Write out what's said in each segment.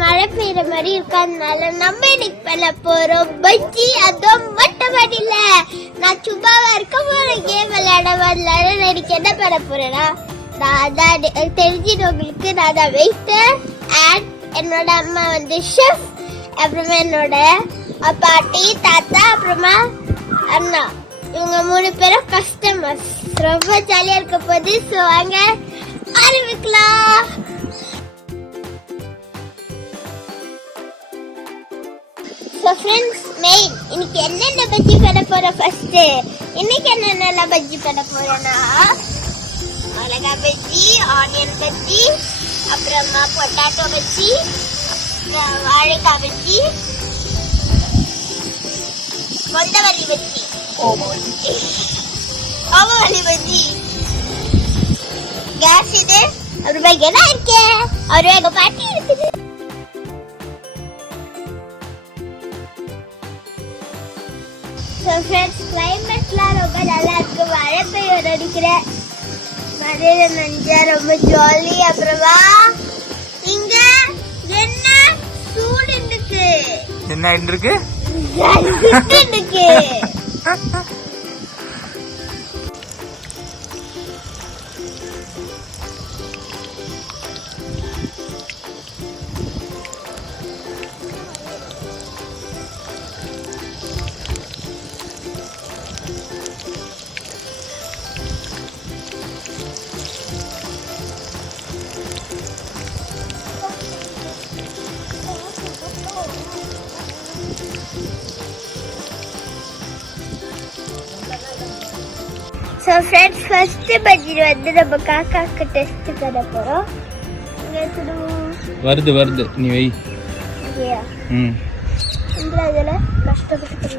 மழை பெய்யற மாதிரி இருக்கறதுனால நம்ம இன்னைக்கு பண்ண போறோம் பஜ்ஜி. அதுவும் மொட்டை மாடியில நான் சும்மாவா இருக்க போறேன், கேம் விளையாட வரல. இன்னைக்கு என்ன பண்ண போறேன்னா, நான் தான் தெரிஞ்சிடும் உங்களுக்கு. நான் தான் வெயிட்டர் அண்ட் என்னோட அம்மா வந்து ஷெஃப், அப்புறமா என்னோட பாட்டி தாத்தா அப்புறமா அண்ணா, இவங்க 3 பேரும் கஸ்டமர்ஸ். ரொம்ப ஜாலியா இருக்க போகுது. ஸோ வாங்க ஆரம்பிக்கலாம். ஸோ ஃப்ரெண்ட்ஸ், மெயின் இன்னைக்கு என்னென்ன பஜ்ஜி பண்ண போறோம். ஃபர்ஸ்ட் இன்னைக்கு என்னென்ன பஜ்ஜி பண்ண போறோம்னா, மிளகாய் பஜ்ஜி, ஆனியன் பஜ்ஜி, அப்புறமா பொட்டாட்டோ பஜ்ஜி, வாழைக்காய் பஜ்ஜி, கொண்டவள்ளி பஜ்ஜி, ஓமவள்ளி பஜ்ஜி, கேஸ் இது. அப்புறமா என்ன இருக்கு, அப்புறமா எங்க பாட்டி இருக்குது. ஸோ ஃப்ரெண்ட்ஸ், கிளைமேட்லாம் ரொம்ப நல்லா இருக்கு. மழை பெய்ய நினைக்கிறேன். மழையில நஞ்சா ரொம்ப ஜாலி. அப்புறமா இங்க என்ன சூடு இருக்கு, என்ன இருக்கு இருக்கு. ஸோ ஃப்ரெண்ட்ஸ், ஃபர்ஸ்ட் பஜ்ஜி வந்து நம்ம காக்காக்கு டெஸ்ட் பண்ண போகிறோம். வருது நீ வை. இதில் கஷ்டப்பட்டு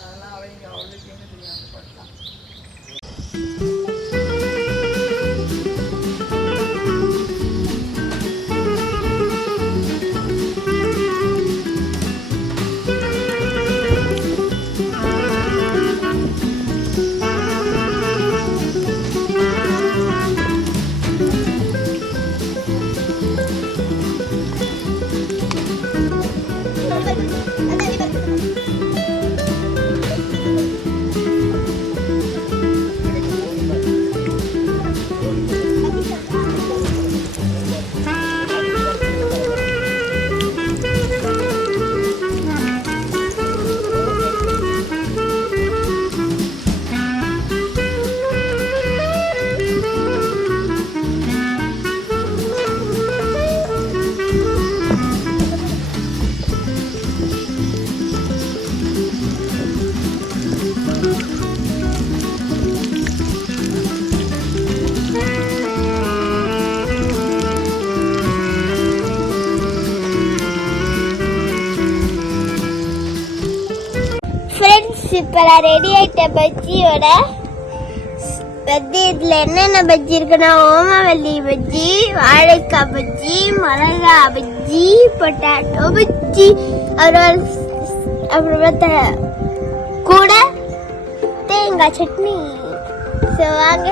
அதெல்லாம் அவங்க அவளுக்கு என்ன தெரியாது பண்ணலாம். இப்போ நான் ரெடி ஆயிட்ட பஜ்ஜியோட வந்து இதில் என்னென்ன பஜ்ஜி இருக்குன்னா, ஓமவல்லி பஜ்ஜி, வாழைக்காய் பஜ்ஜி, மிளகாய் பஜ்ஜி, பொட்டாட்டோ பஜ்ஜி, அப்புறமா கூட தேங்காய் சட்னி. ஸோ வாங்க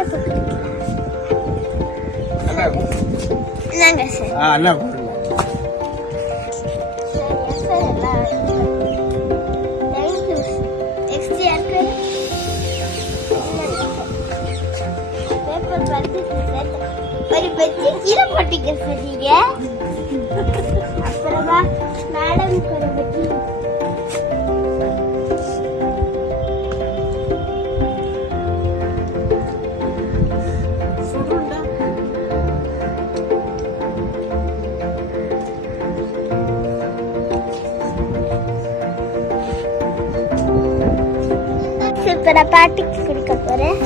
நாங்கள் சார் ஒரு பஜ்ஜி கீழே போட்டீங்க சொன்னீங்க. அப்புறமா மேடம்க்கு ஒரு பஜ்ஜி. இப்ப நான் பாட்டிக்கு குடிக்க போறேன்.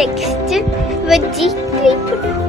நெக்ஸ்ட் பஜ்ஜி ட்ரை பண்ணுவோம்.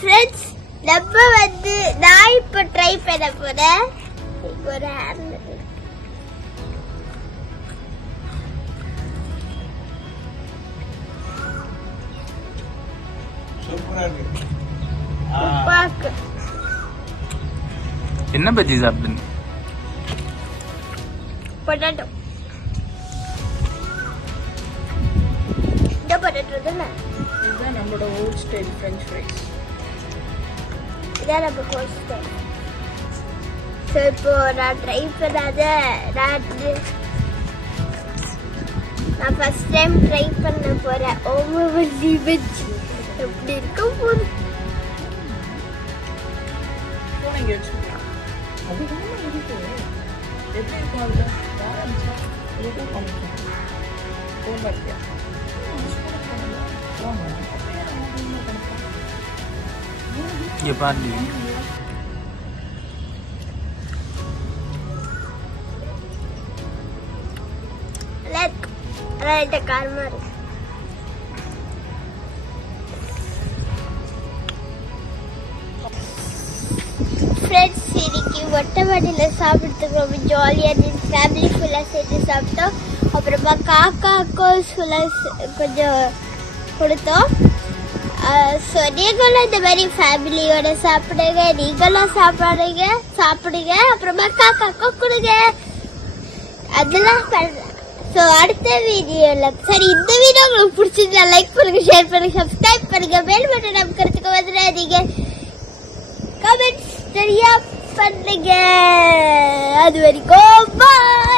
ஃப்ரெண்ட்ஸ், நம்ம வந்து நான் இப்போ ட்ரை பண்ண போறேன். ஒரு ஹேண்ட் சூப்பரா இருக்கு. பாக்கு என்ன பஜ்ஜி சாப்பிடுங்க? பொட்டேட்டோ. இந்த பொட்டேட்டோ தானே? இதுதான் நம்மளோட ஓல்ட் ஸ்டைல் ஃப்ரெஞ்ச் ஃப்ரைஸ். இதான் நம்ம ஓல்ட் ஸ்டைல். ஸோ இப்போ நான் ட்ரை பண்ணாத நான் ஃபர்ஸ்ட் டைம் ட்ரை பண்ண போறேன். ஓமவல்லி பஜ்ஜி எப்படி இருக்க போகுது? ஃபோன் இங்கே வச்சுக்கலாம். அதுதான் இருக்கு. எப்படி இருக்கும் அதில்? ஆரம்பிச்சா எதுவும் பண்ணிக்கலாம். ஃபோன் பார்த்தியா? இங்கே பாருங்க. இந்த காரமா இருக்கு. ஃப்ரெண்ட்ஸ், இன்னைக்கு மொட்டை மாடியில் சாப்பிட்றதுக்கு ரொம்ப ஜாலியாக இருந்துச்சு. ஃபேமிலி ஃபுல்லாக சேர்த்து சாப்பிட்டோம். அப்புறமா காக்காக்கும் ஃபுல்லாக கொஞ்சம் கொடுத்தோம். ஸோ நீங்களும் இந்த மாதிரி ஃபேமிலியோட சாப்பிடுங்க. நீங்களும் சாப்பிடுங்க. அப்புறமா காக்காக்கும் கொடுங்க. அதெல்லாம் ஸோ அடுத்த வீடியோவில் இந்த வீடியோ உங்களுக்கு பிடிச்சிருந்தா லைக் பண்ணுங்க, ஷேர் பண்ணுங்க, சப்ஸ்கிரைப் பண்ணுங்க, பெல் பட்டன் நமக்கிறதுக்கு வந்துடாதீங்க, கமெண்ட்ஸ் சரியா பண்ணுங்க. அது வரைக்கும் பாய்.